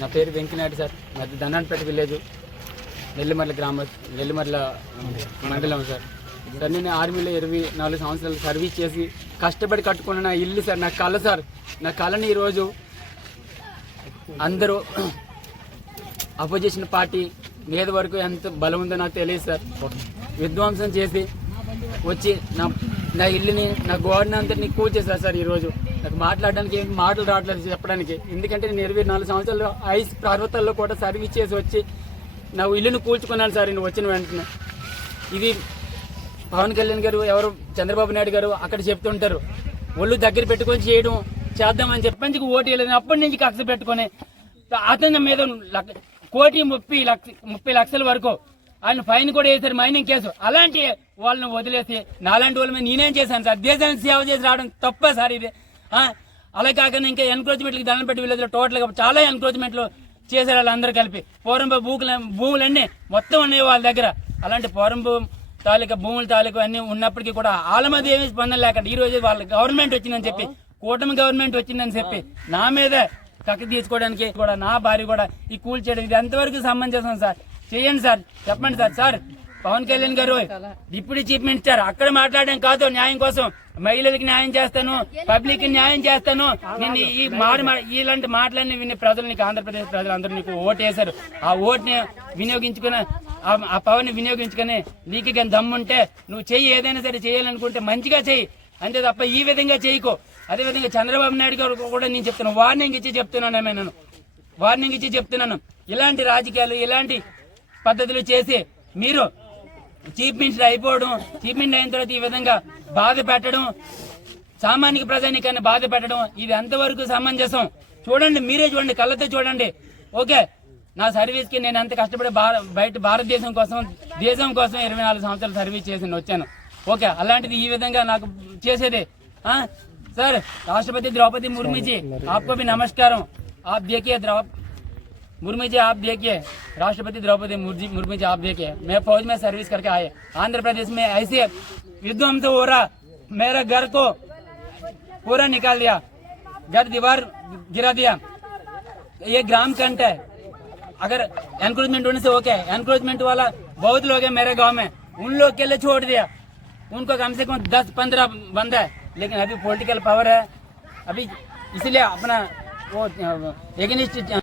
నా పేరు వెంకినాయుడు సార్. మాది ధనాన్పేట విలేజ్. నెల్లిమర్ల గ్రామ నెల్లిమర్ల మండలం సార్. సార్ నేను ఆర్మీలో ఇరవై నాలుగు సంవత్సరాలు సర్వీస్ చేసి కష్టపడి కట్టుకున్న నా ఇల్లు సార్ నా కళ సార్. నా కళని ఈరోజు అందరూ అపోజిషన్ పార్టీ మీద వరకు ఎంత బలం ఉందో నాకు తెలియదు సార్. విధ్వంసం చేసి వచ్చి నా నా ఇల్లుని నా గోడని అంతటిని కూల్చేశారు సార్ ఈరోజు. నాకు మాట్లాడడానికి ఏం మాటలు రావట్లేదు చెప్పడానికి. ఎందుకంటే నేను ఇరవై నాలుగు సంవత్సరాలు ఐస్ పర్వతాల్లో కూడా సర్వీస్ చేసి వచ్చి నా ఇల్లుని కూల్చుకున్నాను సార్ నేను వచ్చిన వెంటనే. ఇది పవన్ కళ్యాణ్ గారు ఎవరు? చంద్రబాబు నాయుడు గారు అక్కడ చెప్తుంటారు. ఒళ్ళు దగ్గర పెట్టుకొని చేయడం చేద్దామని చెప్పి మంచిగా ఓటు వేయలేదు. అప్పటి నుంచి కక్ష పెట్టుకొని అతని మీద లక్ష- కోటి ముప్పై లక్ష ముప్పై లక్షల వరకు ఆయన ఫైన్ కూడా వేశారు మైనింగ్ కేసు. అలాంటి వాళ్ళని వదిలేసి నాలాంటి వాళ్ళ మీద నేనేం చేశాను సార్? దేశానికి సేవ చేసి రావడం తప్ప సార్ ఇది? అలా కాకుండా ఇంకా ఎన్క్రోచ్మెంట్కి దండం పెట్టి విలేజ్లో టోటల్గా చాలా ఎన్క్రోచ్మెంట్లు చేశారు వాళ్ళందరూ కలిపి. పోరంబ భూములు భూములన్నీ మొత్తం ఉన్నాయి వాళ్ళ దగ్గర. అలాంటి పూరంబు తాలూకా భూముల తాలూకా అన్నీ ఉన్నప్పటికీ కూడా వాళ్ళ మీద ఏమీ స్పందన లేకుండా ఈ రోజు వాళ్ళ గవర్నమెంట్ వచ్చిందని చెప్పి కూటమి గవర్నమెంట్ వచ్చిందని చెప్పి నా మీద కక్క తీసుకోవడానికి కూడా నా భార్య కూడా ఈ కూల్ చేయడానికి ఎంతవరకు సంబంధించాం సార్? చేయండి సార్ చెప్పండి sir. Sir Pawan Kalyan garu deputy chief minister అక్కడ మాట్లాడడం కాదు న్యాయం కోసం మహిళలకి న్యాయం చేస్తాను పబ్లిక్కి న్యాయం చేస్తాను. నేను ఈ మారు ఇలాంటి మాటలన్నీ విని ప్రజలు నీకు ఆంధ్రప్రదేశ్ ప్రజలందరూ నీకు ఓటు వేశారు ఆ ఓటుని వినియోగించుకుని ఆ- ఆ పవన్ వినియోగించుకుని నీకు కానీ దమ్ముంటే నువ్వు చెయ్యి ఏదైనా సరే చేయాలనుకుంటే మంచిగా చెయ్యి. అంతే తప్ప ఈ విధంగా చేయకో. అదే విధంగా చంద్రబాబు నాయుడు గారు కూడా నేను చెప్తున్నాను వార్నింగ్ ఇచ్చి చెప్తున్నాను నేను వార్నింగ్ ఇచ్చి చెప్తున్నాను. ఇలాంటి రాజకీయాలు ఇలాంటి పద్ధతులు చేసి మీరు చీఫ్ మినిస్టర్ అయిపోవడం చీఫ్ మినిస్టర్ అయిన తర్వాత ఈ విధంగా బాధ పెట్టడం సామాన్య ప్రజానికాన్ని బాధ పెట్టడం ఇది ఎంతవరకు సమంజసం? చూడండి మీరే చూడండి కళ్ళతో చూడండి. ఓకే నా సర్వీస్కి నేను ఎంత కష్టపడి బయట భారతదేశం కోసం దేశం కోసం ఇరవై నాలుగు సంవత్సరాలు సర్వీస్ చేసి వచ్చాను. ఓకే అలాంటిది ఈ విధంగా నాకు చేసేది. సార్ రాష్ట్రపతి ద్రౌపది ముర్మిజీ ఆప్కో నమస్కారం. ఆప్ దేఖియే ద్రౌ मुर्मू जी, आप देखिए, राष्ट्रपति द्रौपदी मुर्मू जी, आप देखिए, मैं फौज में सर्विस करके आए आंध्र प्रदेश में ऐसे विध्वंस हो रहा, मेरा घर को पूरा निकाल दिया, घर दीवार गिरा दिया। ये ग्राम कंट है। अगर एनक्रोचमेंट होने से ओके है एनक्रोचमेंट वाला बहुत लोग है मेरे गाँव में, उन लोग के लिए छोड़ दिया। उनको कम से कम दस पंद्रह बंदा है, लेकिन अभी पॉलिटिकल पावर है। अभी इसलिए अपना वो एगेनिस्ट